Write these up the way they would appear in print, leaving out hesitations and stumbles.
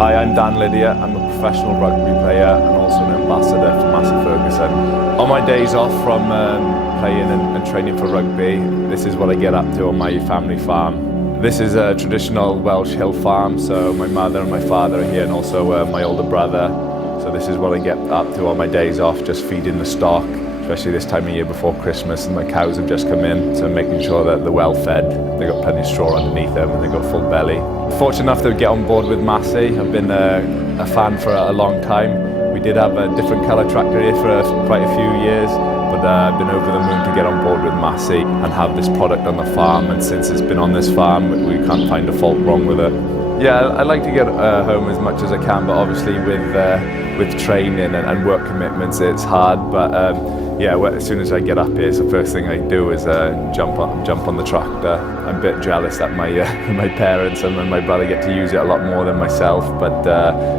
Hi, I'm Dan Lydia. I'm a professional rugby player and also an ambassador for Massey Ferguson. On my days off from playing and training for rugby, this is what I get up to on my family farm. This is a traditional Welsh hill farm, so my mother and my father are here and also my older brother. So this is what I get up to on my days off, just feeding the stock, especially this time of year before Christmas, and my cows have just come in, so making sure that they're well fed. They've got plenty of straw underneath them and they've got full belly. Fortunate enough to get on board with Massey. I've been a fan for a long time. We did have a different colour tractor here for quite a few years, but I've been over the moon to get on board with Massey and have this product on the farm, and since it's been on this farm, we can't find a fault wrong with it. Yeah, I like to get home as much as I can, but obviously with training and work commitments, it's hard. But yeah, as soon as I get up here, the first thing I do is jump on the tractor. I'm a bit jealous that my parents and my brother get to use it a lot more than myself, but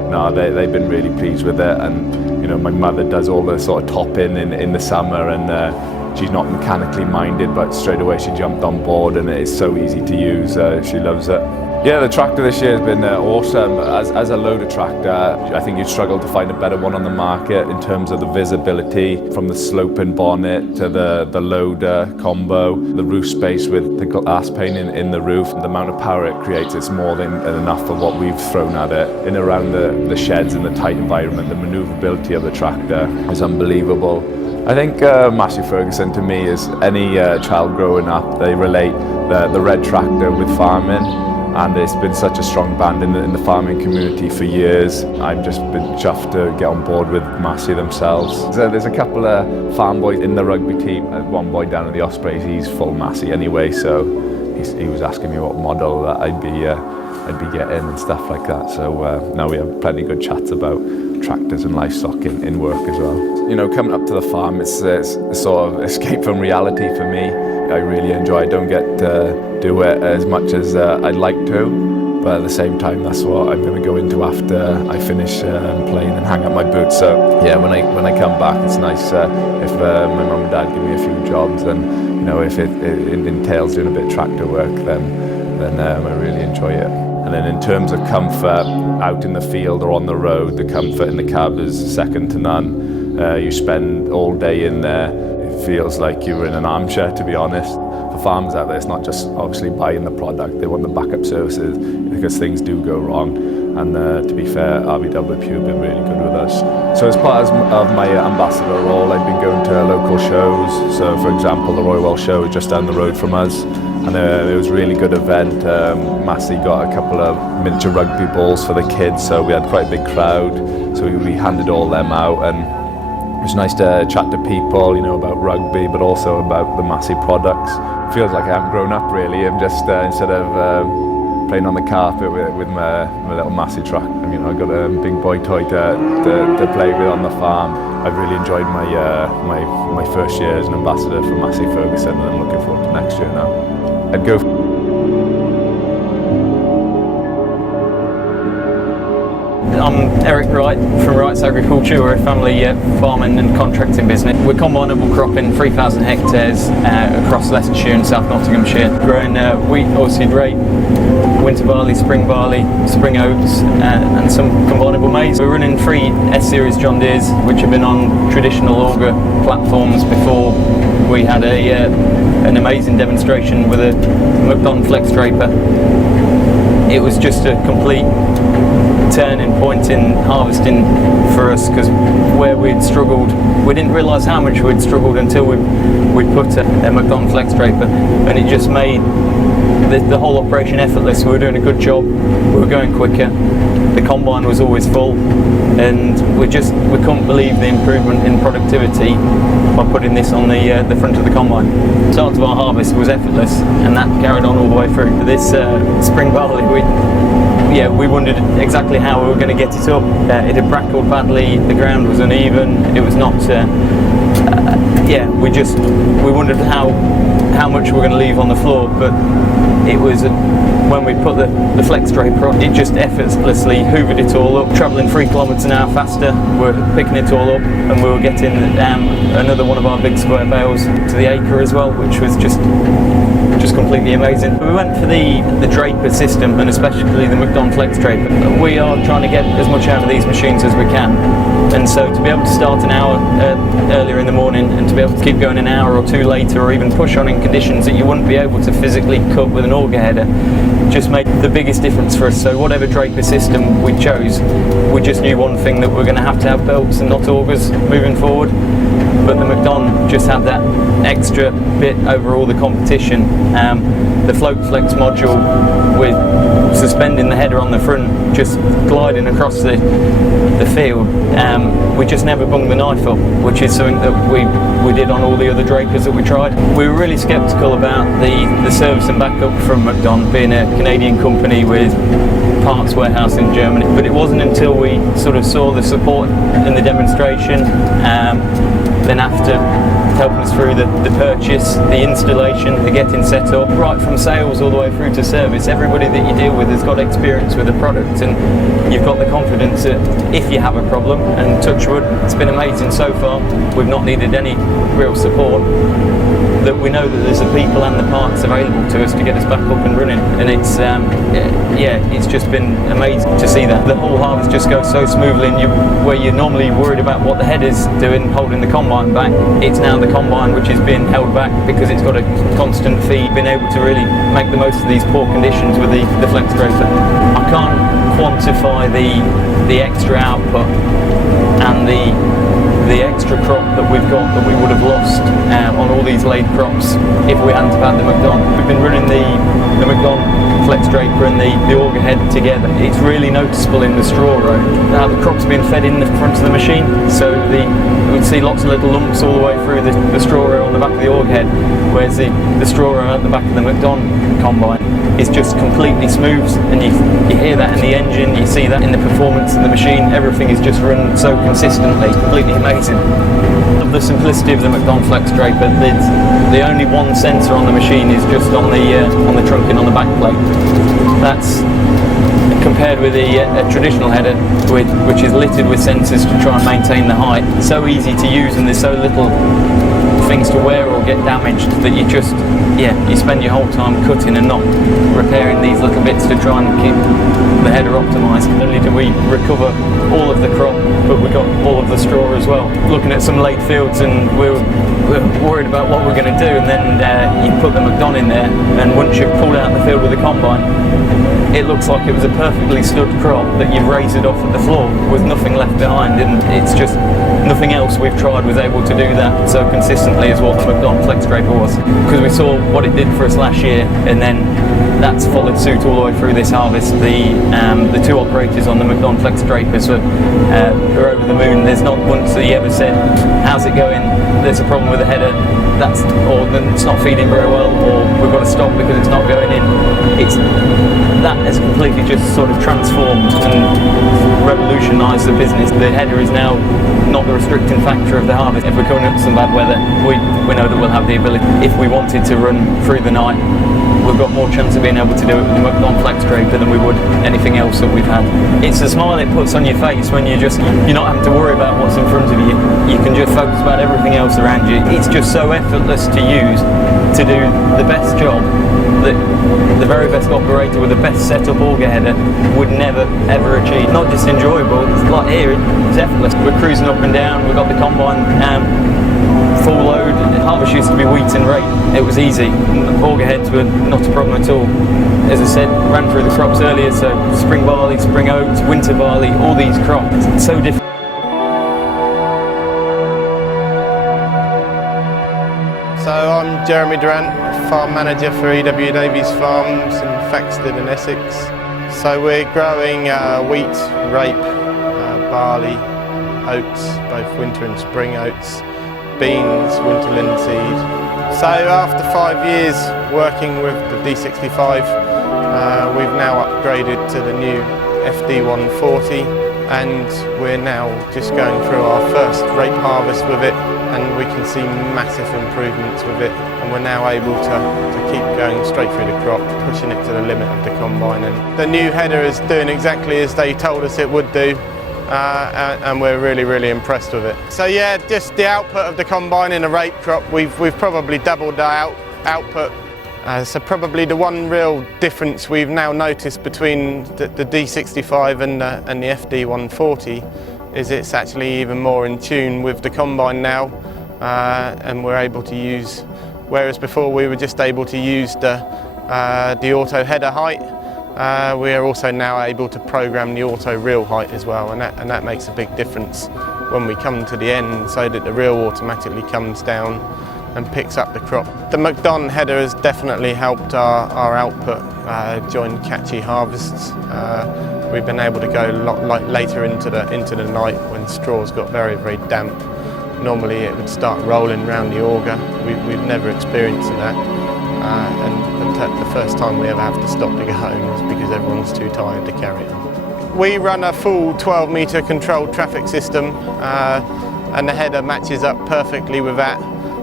no, they've been really pleased with it. And you know, my mother does all the sort of topping in the summer, and she's not mechanically minded, but straight away she jumped on board, and it's so easy to use. She loves it. Yeah, the tractor this year has been awesome. As a loader tractor, I think you'd struggle to find a better one on the market in terms of the visibility, from the sloping bonnet to the loader combo, the roof space with the glass pane in the roof. The amount of power it creates, it's more than enough for what we've thrown at it. In around the sheds in the tight environment, the manoeuvrability of the tractor is unbelievable. I think Massey Ferguson to me is any child growing up, they relate the red tractor with farming. And it's been such a strong band in the farming community for years. I've just been chuffed to get on board with Massey themselves. So there's a couple of farm boys in the rugby team. One boy down at the Ospreys, he's full Massey anyway, so he was asking me what model that I'd be getting and stuff like that. So now we have plenty of good chats about tractors and livestock in work as well. You know, coming up to the farm, it's a sort of escape from reality for me. I really enjoy it. I don't get to do it as much as I'd like to, but at the same time, that's what I'm going to go into after I finish playing and hang up my boots. So yeah, when I come back, it's nice if my mum and dad give me a few jobs, and you know, if it entails doing a bit of tractor work, then I really enjoy it. And then in terms of comfort, out in the field or on the road, the comfort in the cab is second to none. You spend all day in there. It feels like you're in an armchair, to be honest. For farmers out there, it's not just obviously buying the product, they want the backup services because things do go wrong. And to be fair, RBW have been really good with us. So as part of my ambassador role, I've been going to local shows. So for example, the Royal Welsh Show is just down the road from us. And it was a really good event. Massey got a couple of miniature rugby balls for the kids, so we had quite a big crowd. So we handed all them out, and it was nice to chat to people, you know, about rugby, but also about the Massey products. It feels like I haven't grown up really. I'm just, instead of playing on the carpet with my little Massey track, I mean, I've got a big boy toy to play with on the farm. I've really enjoyed my first year as an ambassador for Massey Ferguson, and I'm looking forward to next year now. I'd go I'm Eric Wright from Wright's Agriculture. We're a family farming and contracting business. We're combinable cropping 3,000 hectares across Leicestershire and South Nottinghamshire, growing wheat, oilseed rape, winter barley, spring oats, and some combinable maize. We're running 3 S-Series John Deeres, which have been on traditional auger platforms before we had an amazing demonstration with a McDon Flex Draper. It was just a complete turning point in harvesting for us, because where we'd struggled, we didn't realise how much we'd struggled until we put a McDon Flex Draper, and it just made the whole operation effortless. We were doing a good job, we were going quicker, the combine was always full, and we couldn't believe the improvement in productivity by putting this on the front of the combine. The start of our harvest was effortless, and that carried on all the way through. This spring barley, we wondered exactly how we were going to get it up. It had brackled badly, the ground was uneven, it was not we wondered how much we were going to leave on the floor, but it was when we put the Flex Draper on, it just effortlessly hoovered it all up, travelling 3 kilometres an hour faster. We're picking it all up, and we were getting another one of our big square bales to the acre as well, which was just completely amazing. We went for the Draper system, and especially the McDon Flex Draper. We are trying to get as much out of these machines as we can, and so to be able to start an hour earlier in the morning and to be able to keep going an hour or 2 later, or even push on in conditions that you wouldn't be able to physically cut with an auger header, just made the biggest difference for us. So whatever Draper system we chose, we just knew one thing, that we're going to have belts and not augers moving forward. But the McDon just had that extra bit over all the competition. The Float Flex module, with suspending the header on the front, just gliding across the field, we just never bunged the knife up, which is something that we did on all the other Drapers that we tried. We were really sceptical about the service and backup from McDon, being a Canadian company with parts warehouse in Germany, but it wasn't until we sort of saw the support in the demonstration, then after helping us through the purchase, the installation, the getting set up, right from sales all the way through to service. Everybody that you deal with has got experience with the product, and you've got the confidence that if you have a problem, and touch wood, it's been amazing so far, we've not needed any real support, that we know that there's the people and the parts available to us to get us back up and running. And it's it's just been amazing to see that. The whole harvest just goes so smoothly, and where you're normally worried about what the header's doing, holding the combine back, it's now the combine which is being held back because it's got a constant feed, being able to really make the most of these poor conditions with the Flex Draper. I can't quantify the extra output and the extra crop that we've got that we would have lost on all these laid crops if we hadn't have had the McDon. We've been running the McDon Flex Draper and the auger head together. It's really noticeable in the straw row how the crop's being fed in the front of the machine, so we'd see lots of little lumps all the way through the straw row on the back of the auger head, whereas the straw row at the back of the McDon combine is just completely smooth, and you hear that in the engine, you see that in the performance of the machine. Everything is just run so consistently, completely amazing. Of the simplicity of the McDon Flex Draper, the only one sensor on the machine is just on the trunking on the back plate. That's compared with a traditional header, which is littered with sensors to try and maintain the height. So easy to use, and there's so little things to wear or get damaged that you spend your whole time cutting and not repairing these little bits to try and keep the header optimised. Not only do we recover all of the crop, but we got all of the straw as well. Looking at some late fields, and we're worried about what we're going to do, and then you put the McDon in there, and once you've pulled out the field with the combine, it looks like it was a perfectly stood crop that you've raised it off at the floor with nothing left behind, and it's just nothing else we've tried was able to do that so consistently as what the McDon Flex Draper was, because we saw what it did for us last year, and then that's followed suit all the way through this harvest. The 2 operators on the McDon Flex Drapers are over the moon. There's not once that he ever said, "How's it going? There's a problem with the header. Or it's not feeding very well, or we've got to stop because it's not going in." That has completely just sort of transformed and revolutionised the business. The header is now not the restricting factor of the harvest. If we're coming up to some bad weather, we know that we'll have the ability, if we wanted to run through the night we've got more chance of being able to do it with the Muckdon flex draper than we would anything else that we've had. It's the smile it puts on your face when you're not having to worry about what's in front of you. You can just focus about everything else around you. It's just so effortless to use to do the best job that the very best operator with the best setup auger header would never ever achieve. Not just enjoyable, it's like here, it's effortless. We're cruising up and down, we've got the combine full load. Harvest used to be wheat and rape. It was easy. Auger heads were not a problem at all. As I said, ran through the crops earlier, so spring barley, spring oats, winter barley, all these crops. It's so different. So I'm Jeremy Durant, farm manager for EW Davies Farms in Faxted in Essex. So we're growing wheat, rape, barley, oats, both winter and spring oats, beans, winter linseed. So after 5 years working with the D65, we've now upgraded to the new FD140, and we're now just going through our first rape harvest with it, and we can see massive improvements with it, and we're now able to keep going straight through the crop, pushing it to the limit of the combine. And the new header is doing exactly as they told us it would do, and we're really impressed with it. So yeah, just the output of the combine in a rape crop, we've probably doubled our output. So probably the one real difference we've now noticed between the D65 and the FD140 is it's actually even more in tune with the combine now, and we're able to use, whereas before we were just able to use the auto header height, we are also now able to program the auto reel height as well, and that makes a big difference when we come to the end, so that the reel automatically comes down and picks up the crop. The Muckdon header has definitely helped our output during catchy harvests. We've been able to go a lot later into the night when straws got very damp. Normally it would start rolling around the auger. We've never experienced that, and the first time we ever have to stop to go home is because everyone's too tired to carry it. We run a full 12-metre controlled traffic system, and the header matches up perfectly with that.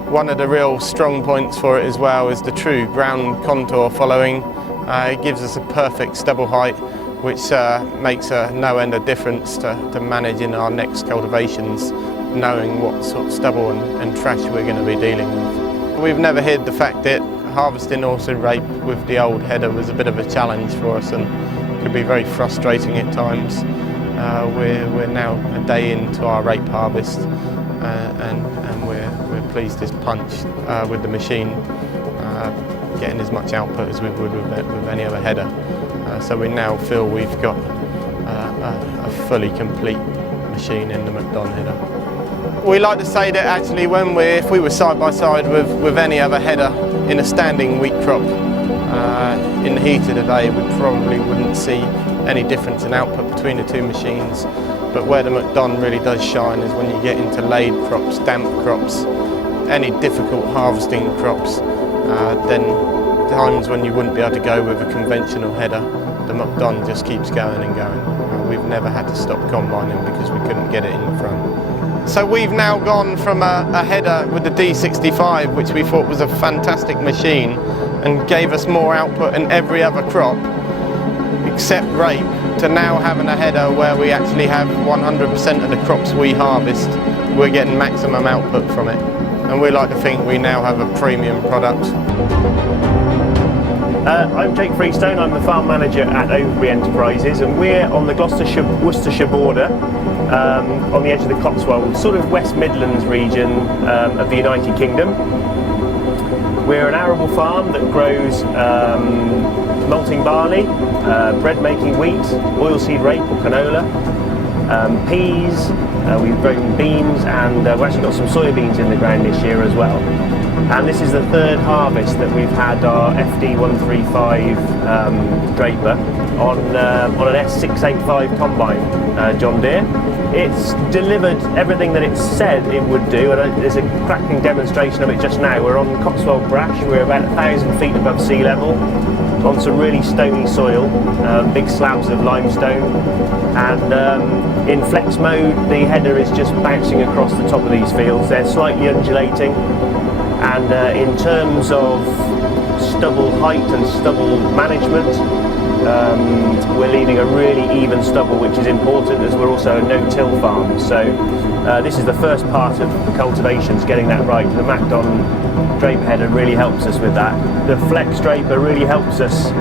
One of the real strong points for it as well is the true ground contour following. It gives us a perfect stubble height, which makes no end of difference to managing our next cultivations, knowing what sort of stubble and trash we're going to be dealing with. We've never hid the fact that harvesting also rape with the old header was a bit of a challenge for us and could be very frustrating at times. We're now a day into our rape harvest, and we're pleased as punch with the machine, getting as much output as we would with any other header. So we now feel we've got a fully complete machine in the Muckdon header. We like to say that actually if we were side by side with any other header in a standing wheat crop in the heat of the day, we probably wouldn't see any difference in output between the two machines. But where the Muckdon really does shine is when you get into laid crops, damp crops, any difficult harvesting crops, then times when you wouldn't be able to go with a conventional header, the Muckdon just keeps going and going. We've never had to stop combining because we couldn't get it in the front. So we've now gone from a header with the D65, which we thought was a fantastic machine and gave us more output in every other crop except rape, to now having a header where we actually have 100% of the crops we harvest, we're getting maximum output from it. And we like to think we now have a premium product. I'm Jake Freestone, I'm the farm manager at Overbury Enterprises, and we're on the Gloucestershire-Worcestershire border, on the edge of the Cotswolds, sort of West Midlands region of the United Kingdom. We're an arable farm that grows malting barley, bread-making wheat, oilseed rape or canola, peas, we've grown beans, and we've actually got some soybeans in the ground this year as well. And this is the third harvest that we've had our FD135 draper on an S685 combine, John Deere. It's delivered everything that it said it would do, and there's a cracking demonstration of it just now. We're on Cotswold Brash, we're about 1,000 feet above sea level, on some really stony soil, big slabs of limestone, and in flex mode the header is just bouncing across the top of these fields. They're slightly undulating, and in terms of stubble height and stubble management. We're leaving a really even stubble, which is important as we're also a no-till farm. So this is the first part of the cultivations, getting that right. The MacDon draper header really helps us with that. The flex draper really helps us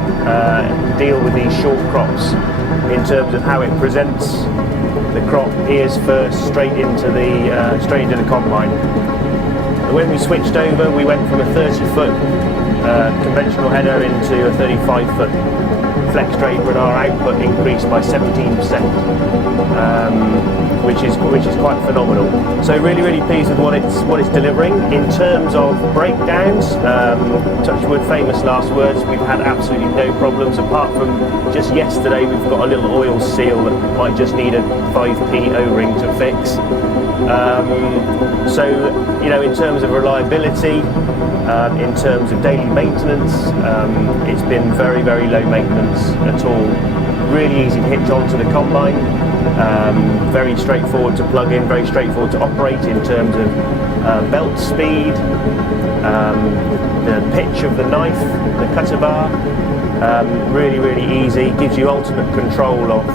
deal with these short crops in terms of how it presents the crop ears first straight into the combine. And when we switched over, we went from a 30-foot conventional header into a 35-foot flex draper, and our output increased by 17%, which is quite phenomenal. So really pleased with what it's delivering. In terms of breakdowns, touch wood, famous last words, we've had absolutely no problems, apart from just yesterday we've got a little oil seal that might just need a 5p O-ring to fix. So, you know, in terms of reliability, in terms of daily maintenance, it's been very low maintenance at all. Really easy to hitch onto the combine, very straightforward to plug in, very straightforward to operate in terms of belt speed, the pitch of the knife, the cutter bar. Really easy, gives you ultimate control of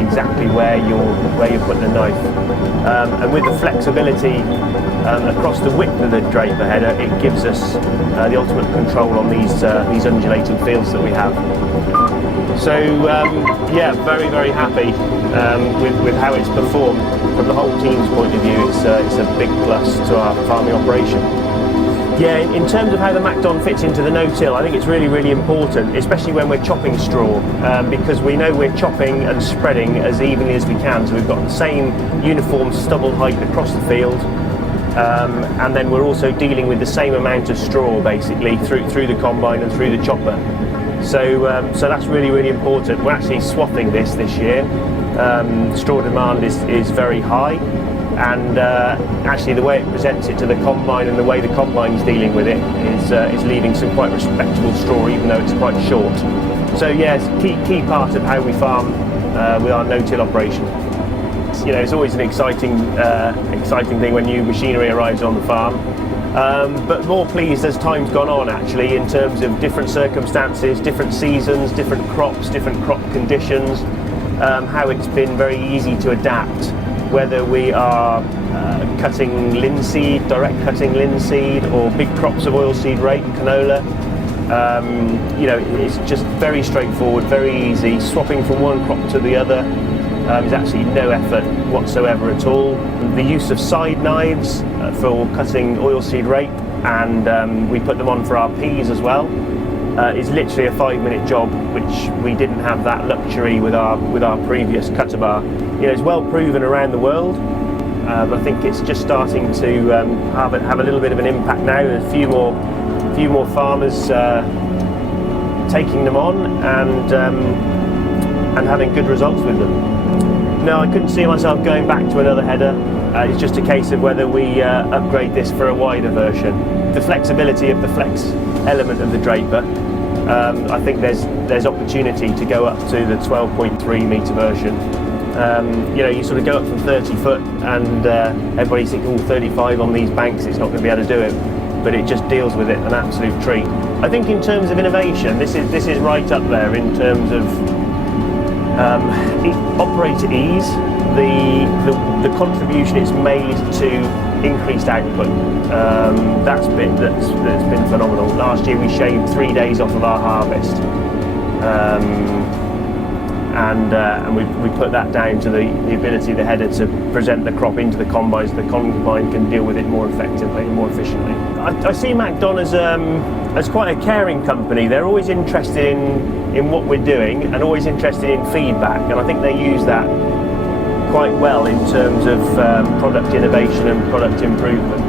exactly where you put the knife, and with the flexibility across the width of the draper header, it gives us the ultimate control on these undulating fields that we have. So yeah, very happy with how it's performed. From the whole team's point of view, it's a big plus to our farming operation. Yeah, in terms of how the MacDon fits into the no-till, I think it's really important, especially when we're chopping straw, because we know we're chopping and spreading as evenly as we can, so we've got the same uniform stubble height across the field, and then we're also dealing with the same amount of straw basically through the combine and through the chopper. So that's really important. We're actually swapping this year. Straw demand is very high. And actually the way it presents it to the combine and the way the combine's dealing with it is leaving some quite respectable straw, even though it's quite short. So yeah, it's a key part of how we farm with our no-till operation. You know, it's always an exciting thing when new machinery arrives on the farm. But more pleased as time's gone on, actually, in terms of different circumstances, different seasons, different crops, different crop conditions, how it's been very easy to adapt. Whether we are cutting linseed, direct cutting linseed, or big crops of oilseed rape, canola, you know, it's just very straightforward, very easy. Swapping from one crop to the other is actually no effort whatsoever at all. The use of side knives for cutting oilseed rape, and we put them on for our peas as well, is literally a 5-minute job, which we didn't have that luxury with our previous cutter bar. You know, it's well proven around the world. I think it's just starting to have a little bit of an impact now. There's a few more farmers taking them on and having good results with them. No, I couldn't see myself going back to another header. It's just a case of whether we upgrade this for a wider version. The flexibility of the flex element of the draper, I think there's opportunity to go up to the 12.3 metre version. You know, you sort of go up from 30 foot and everybody's thinking, oh, 35 on these banks, it's not going to be able to do it. But it just deals with it an absolute treat. I think in terms of innovation, this is right up there in terms of operator ease, the contribution it's made to increased output. That's been phenomenal. Last year we shaved 3 days off of our harvest. And we put that down to the ability of the header to present the crop into the combine so the combine can deal with it more effectively and more efficiently. I see MacDon as quite a caring company. They're always interested in what we're doing and always interested in feedback, and I think they use that quite well in terms of product innovation and product improvement.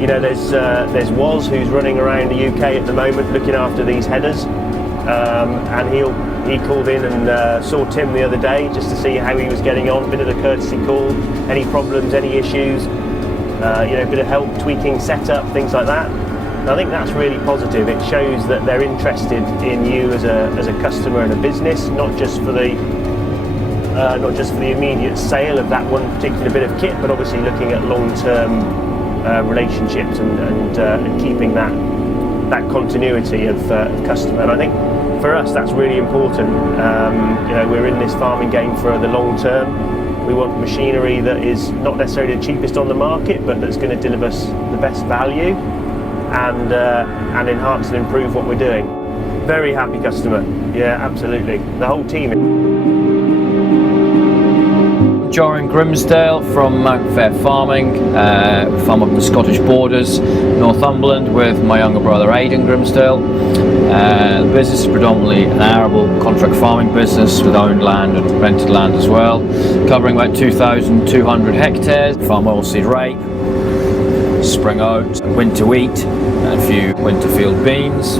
You know, there's Woz, who's running around the UK at the moment looking after these headers, and he called in and saw Tim the other day just to see how he was getting on, a bit of a courtesy call, any problems, any issues, you know, a bit of help tweaking setup, things like that. And I think that's really positive. It shows that they're interested in you as a customer and a business, not just for the immediate sale of that one particular bit of kit, but obviously looking at long-term relationships and keeping that that continuity of customer. And I think for us that's really important. You know, we're in this farming game for the long term. We want machinery that is not necessarily the cheapest on the market, but that's going to deliver us the best value and enhance and improve what we're doing. Very happy customer. Yeah, absolutely. The whole team. Joran Grimsdale from Mount Fair Farming, farm up the Scottish borders, Northumberland, with my younger brother Aidan Grimsdale. The business is predominantly an arable contract farming business with owned land and rented land as well, covering about 2,200 hectares. Farm oilseed rape, spring oats, winter wheat, and a few winter field beans.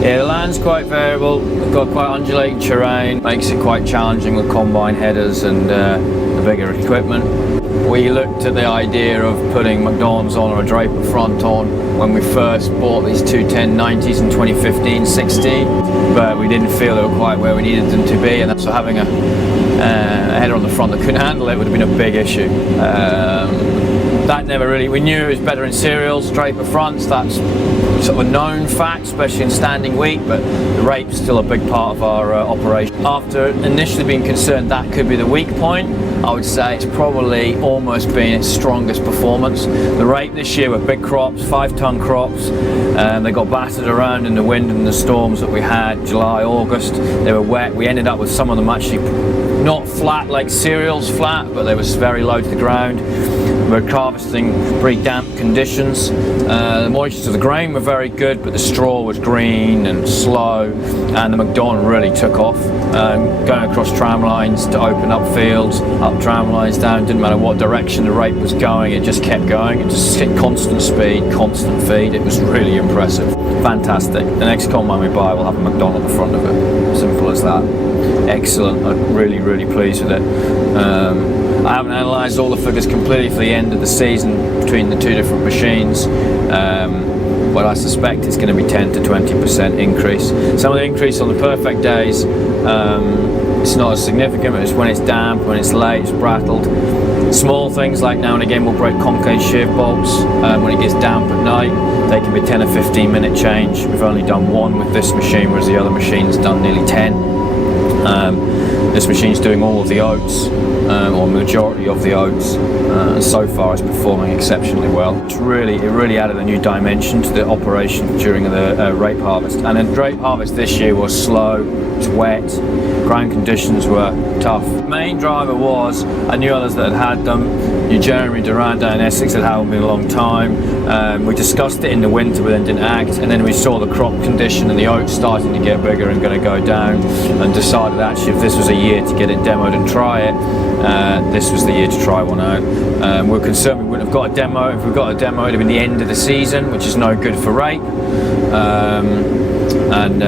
Yeah, the land's quite variable, we've got quite undulating terrain, makes it quite challenging with combine headers and the bigger equipment. We looked at the idea of putting McDonald's on or a Draper front on when we first bought these 21090s in 2015-16, but we didn't feel they were quite where we needed them to be, and so having a header on the front that couldn't handle it would have been a big issue. That never really, we knew it was better in cereals, Draper fronts, that's sort of a known fact, especially in standing wheat, but the rape's still a big part of our operation. After initially being concerned that could be the weak point, I would say it's probably almost been its strongest performance. The rape this year were big crops, 5-ton crops. They got battered around in the wind and the storms that we had July, August. They were wet. We ended up with some of them actually not flat like cereals flat, but they were very low to the ground. We were harvesting pretty damp conditions. The moisture of the grain were very good, but the straw was green and slow, and the McDonald really took off. Going across tram lines to open up fields, up tram lines, down, didn't matter what direction the rape was going, it just kept going. It just hit constant speed, constant feed. It was really impressive. Fantastic. The next combine we buy will have a McDonald at the front of it. Simple as that. Excellent. I'm really, really pleased with it. I haven't analysed all the figures completely for the end of the season between the two different machines, but I suspect it's going to be 10 to 20% increase. Some of the increase on the perfect days, it's not as significant, but it's when it's damp, when it's late, it's brattled. Small things like now and again we'll break concave sheave bolts when it gets damp at night. They can be 10 or 15 minute change. We've only done one with this machine, whereas the other machine's done nearly 10. This machine's doing all of the oats, or majority of the oats. So far it's performing exceptionally well. It really added a new dimension to the operation during the rape harvest. And then rape harvest this year was slow, it was wet, ground conditions were tough. The main driver was, I knew others that had them. Knew Jeremy Durant down in Essex had had them a long time. We discussed it in the winter but then didn't act, and then we saw the crop condition and the oats starting to get bigger and going to go down, and decided actually if this was a year to get it demoed and try it, this was the year to try one out. We're concerned we wouldn't have got a demo. If we got a demo, it would have been the end of the season, which is no good for rape.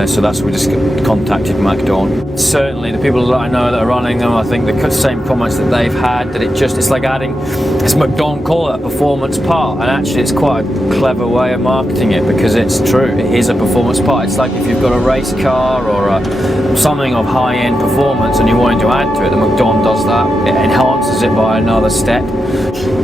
So that's why we just contacted McDonald. Certainly the people that I know that are running them, I think the same comments that they've had, that it's like adding, as McDonald call it, a performance part, and actually it's quite a clever way of marketing it, because it's true, it is a performance part. It's like if you've got a race car or something of high-end performance and you're wanting to add to it, the McDonald does that. It enhances it by another step.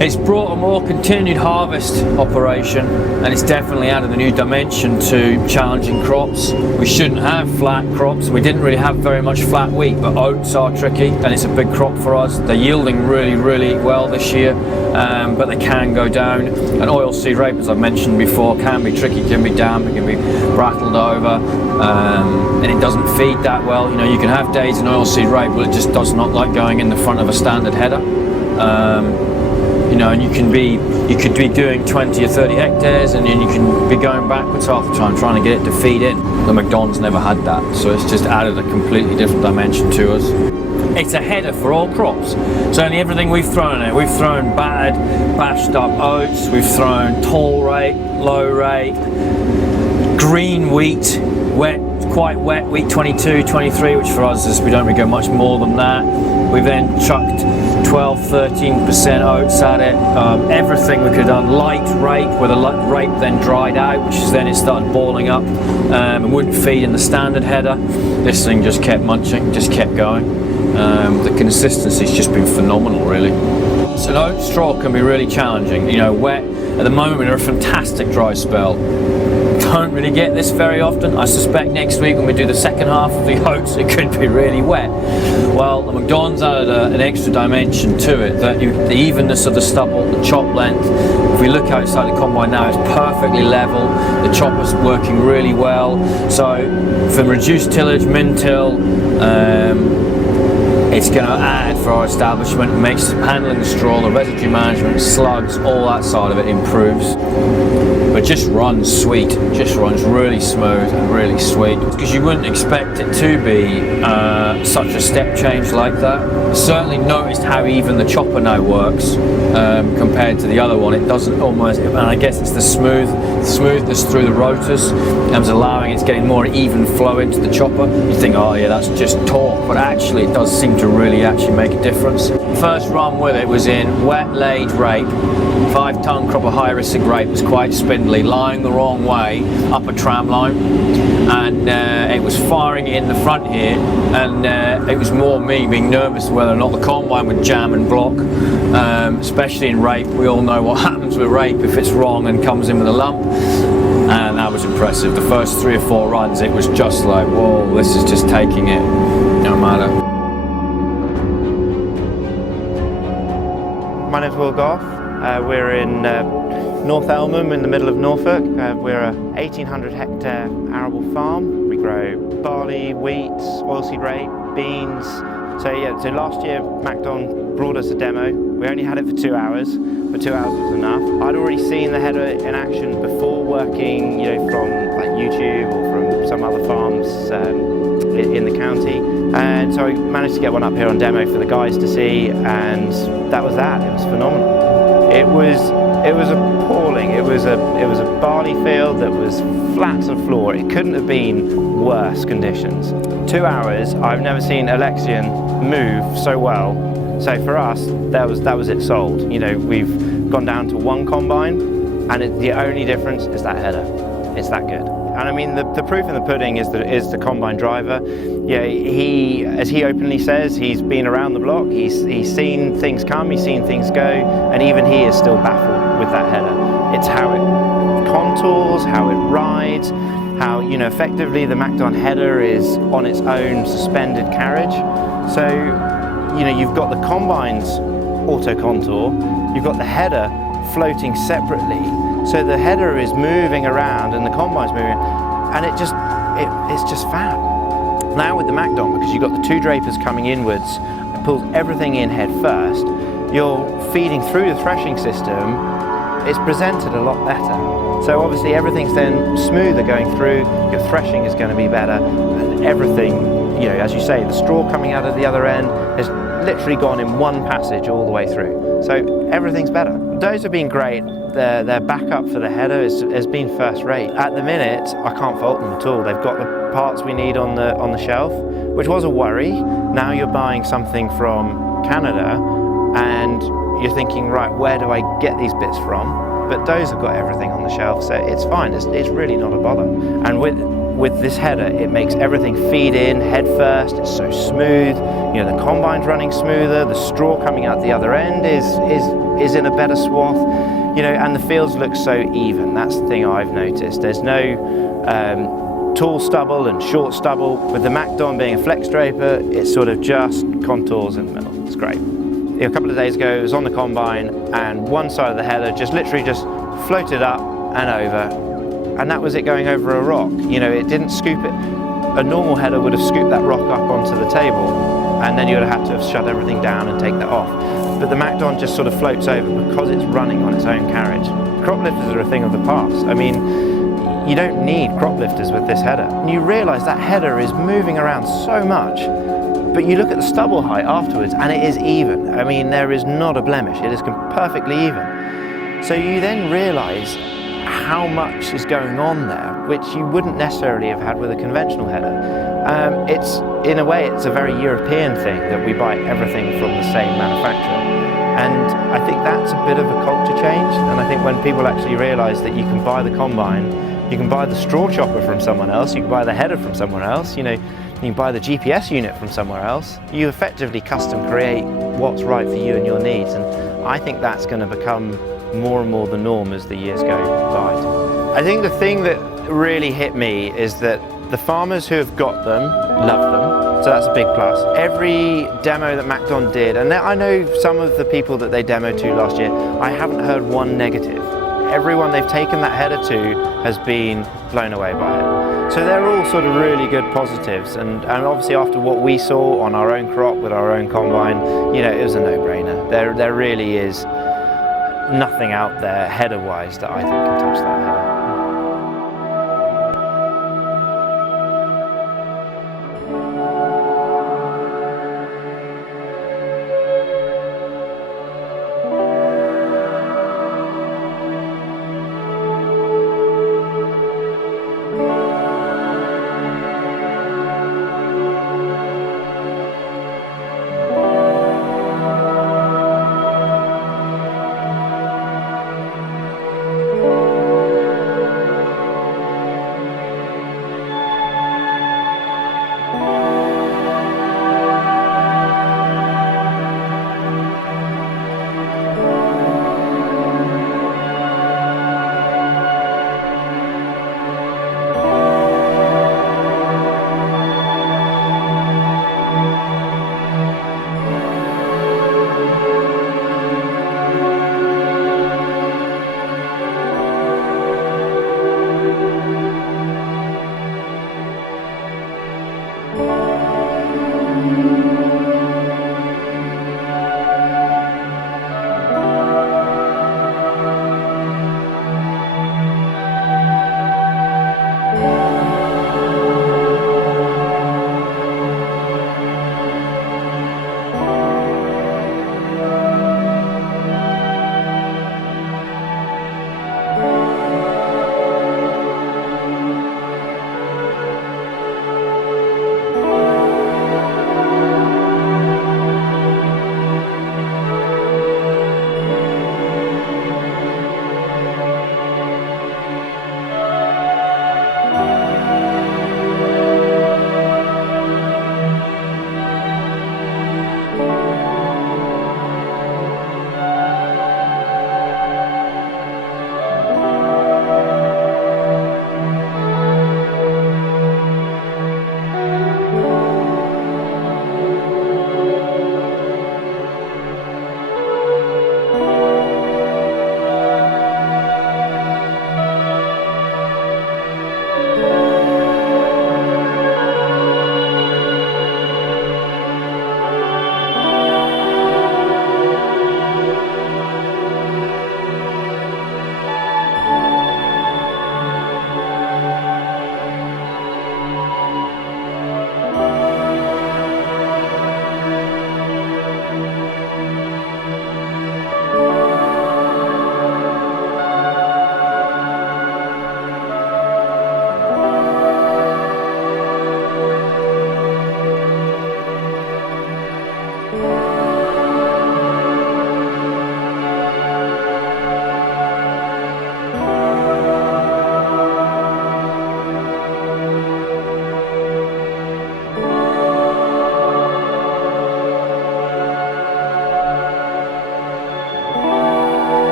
It's brought a more continued harvest operation, and it's definitely added a new dimension to challenging crops. We shouldn't have flat crops. We didn't really have very much flat wheat, but oats are tricky, and it's a big crop for us. They're yielding really, really well this year, but they can go down. And oilseed rape, as I've mentioned before, can be tricky, can be damp, it can be rattled over, and it doesn't feed that well. You know, you can have days in oilseed rape where it just does not like going in the front of a standard header. You know, and you could be doing 20 or 30 hectares, and then you can be going backwards half the time trying to get it to feed in. The McDonald's never had that, so it's just added a completely different dimension to us. It's a header for all crops. So only everything we've thrown in it. We've thrown battered, bashed up oats, we've thrown tall rape, low rape, green wheat, wet, quite wet wheat 22, 23, which for us is we don't really go much more than that. We've then chucked 12-13% oats at it. Everything we could have done. Light rape, where the rape then dried out, which is then it started balling up and wouldn't feed in the standard header. This thing just kept munching, just kept going. The consistency's just been phenomenal, really. So an oat straw can be really challenging. You know, wet. At the moment we're in a fantastic dry spell. don't really get this very often. I suspect next week when we do the second half of the oats, it could be really wet. Well, the McDonald's added an extra dimension to it, that the evenness of the stubble, the chop length. If we look outside the combine now, it's perfectly level. The chopper's working really well. So from reduced tillage, min-till, it's going to add for our establishment. It makes handling the straw, the residue management, slugs, all that side of it improves. But just runs sweet, just runs really smooth and really sweet. Because you wouldn't expect it to be such a step change like that. Certainly noticed how even the chopper now works compared to the other one. It doesn't almost, and I guess it's the smoothness through the rotors and allowing it's getting more even flow into the chopper. You think, oh yeah, that's just torque, but actually it does seem to really actually make a difference. First run with it was in wet laid rape, 5-ton crop of high-risk rape. Was quite spindly, lying the wrong way up a tram line, and it was firing in the front here, and it was more me being nervous whether or not the combine would jam and block, especially in rape. We all know what happens with rape if it's wrong and comes in with a lump. And that was impressive. The first 3 or 4 runs, it was just like, whoa, this is just taking it no matter. My name's Will Goff. We're in North Elmham in the middle of Norfolk. We're a 1,800 hectare arable farm. We grow barley, wheat, oilseed rape, beans. So last year MacDon brought us a demo. We only had it for 2 hours, but 2 hours was enough. I'd already seen the header in action before working, from like YouTube or from some other farms in the county, and so I managed to get one up here on demo for the guys to see, and that was that. It was phenomenal. It was appalling. It was a barley field that was flat to the floor. It couldn't have been worse conditions. 2 hours. I've never seen Alexian move so well. So for us, that was it sold. We've gone down to 1 combine, and the only difference is that header. It's that good. And I mean, the proof in the pudding is the combine driver. Yeah, as he openly says, he's been around the block. He's seen things come, he's seen things go, and even he is still baffled with that header. It's how it contours, how it rides, how effectively the MacDon header is on its own suspended carriage. So you've got the combine's auto contour, you've got the header floating separately. So the header is moving around and the combine's moving, and it's just fab. Now with the MacDon, because you've got the 2 drapers coming inwards, it pulls everything in head first, you're feeding through the threshing system, it's presented a lot better. So obviously everything's then smoother going through, your threshing is going to be better, and everything, as you say, the straw coming out of the other end has literally gone in one passage all the way through. So everything's better. Those have been great. Their backup for the header has been first rate. At the minute, I can't fault them at all. They've got the parts we need on the shelf, which was a worry. Now you're buying something from Canada, and you're thinking, right, where do I get these bits from? But those have got everything on the shelf, so it's fine. It's really not a bother. And with this header, it makes everything feed in head first. It's so smooth. The combine's running smoother. The straw coming out the other end is in a better swath. And the fields look so even. That's the thing I've noticed. There's no tall stubble and short stubble. With the MacDon being a flex draper, it's sort of just contours in the middle. It's great. A couple of days ago, it was on the combine, and one side of the header literally just floated up and over, and that was it going over a rock. It didn't scoop it. A normal header would have scooped that rock up onto the table, and then you would have had to have shut everything down and take that off. But the MacDon just sort of floats over because it's running on its own carriage. Crop lifters are a thing of the past. I mean, you don't need crop lifters with this header. And you realise that header is moving around so much, but you look at the stubble height afterwards and it is even. I mean, there is not a blemish. It is perfectly even. So you then realise how much is going on there, which you wouldn't necessarily have had with a conventional header. In a way, it's a very European thing that we buy everything from the same manufacturer. And I think that's a bit of a culture change. And I think when people actually realise that you can buy the combine, you can buy the straw chopper from someone else, you can buy the header from someone else, you can buy the GPS unit from somewhere else, you effectively custom create what's right for you and your needs. And I think that's going to become more and more the norm as the years go by. I think the thing that really hit me is that the farmers who have got them love them, so that's a big plus. Every demo that MacDon did, and I know some of the people that they demoed to last year, I haven't heard one negative. Everyone they've taken that header to has been blown away by it. So they're all sort of really good positives, and obviously after what we saw on our own crop with our own combine, you know, it was a no-brainer. There really is nothing out there header-wise that I think can touch that header.